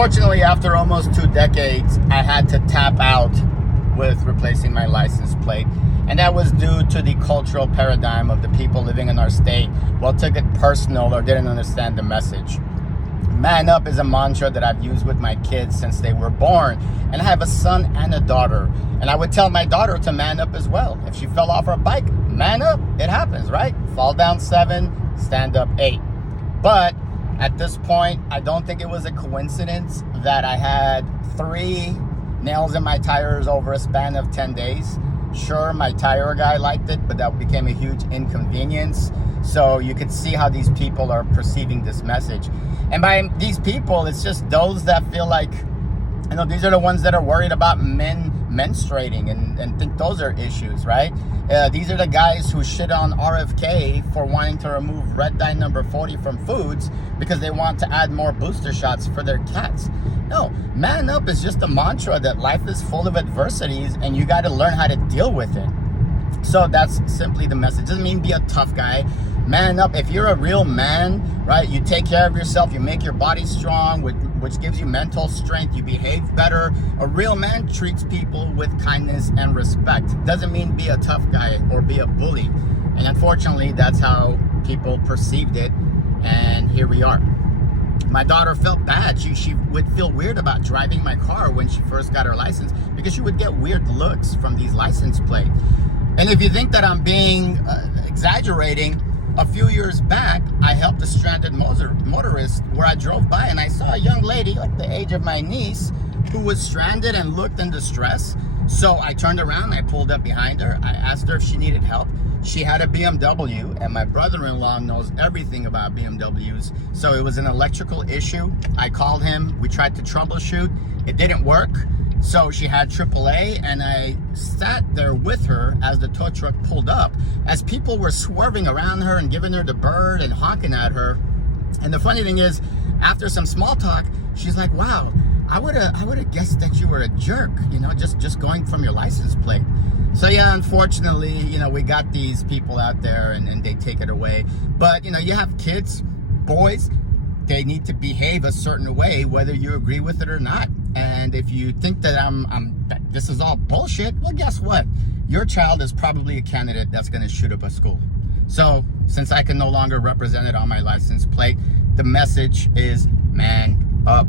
Unfortunately, after almost 2 decades, I had to tap out with replacing my license plate. And that was due to the cultural paradigm of the people living in our state, took it personal or didn't understand the message. Man up is a mantra that I've used with my kids since they were born. And I have a son and a daughter. And I would tell my daughter to man up as well. If she fell off her bike, man up. It happens, right? Fall down 7, stand up 8. But at this point, I don't think it was a coincidence that I had 3 nails in my tires over a span of 10 days. Sure, my tire guy liked it, but that became a huge inconvenience. So you could see how these people are perceiving this message. And by these people, it's just those that feel like, these are the ones that are worried about men menstruating and think those are issues, right? These are the guys who shit on RFK for wanting to remove red dye number 40 from foods because they want to add more booster shots for their cats. No, man up is just a mantra that life is full of adversities and you got to learn how to deal with it. So that's simply the message. Doesn't mean be a tough guy. Man up. If you're a real man, right, you take care of yourself, you make your body strong, which gives you mental strength, you behave better. A real man treats people with kindness and respect. Doesn't mean be a tough guy or be a bully. And unfortunately, that's how people perceived it. And here we are. My daughter felt bad. She would feel weird about driving my car when she first got her license because she would get weird looks from these license plates. And if you think that I'm being exaggerating, a few years back, I helped a stranded motorist where I drove by and I saw a young lady, like the age of my niece, who was stranded and looked in distress. So I turned around, I pulled up behind her. I asked her if she needed help. She had a BMW, and my brother-in-law knows everything about BMWs. So it was an electrical issue. I called him. We tried to troubleshoot. It didn't work. So she had AAA, and I sat there with her as the tow truck pulled up, as people were swerving around her and giving her the bird and honking at her. And the funny thing is, after some small talk, she's like, wow, I would have guessed that you were a jerk, just going from your license plate. So yeah, unfortunately, we got these people out there and they take it away. But, you have kids, boys, they need to behave a certain way, whether you agree with it or not. And if you think that this is all bullshit, well, guess what? Your child is probably a candidate that's going to shoot up a school. So since I can no longer represent it on my license plate, the message is man up.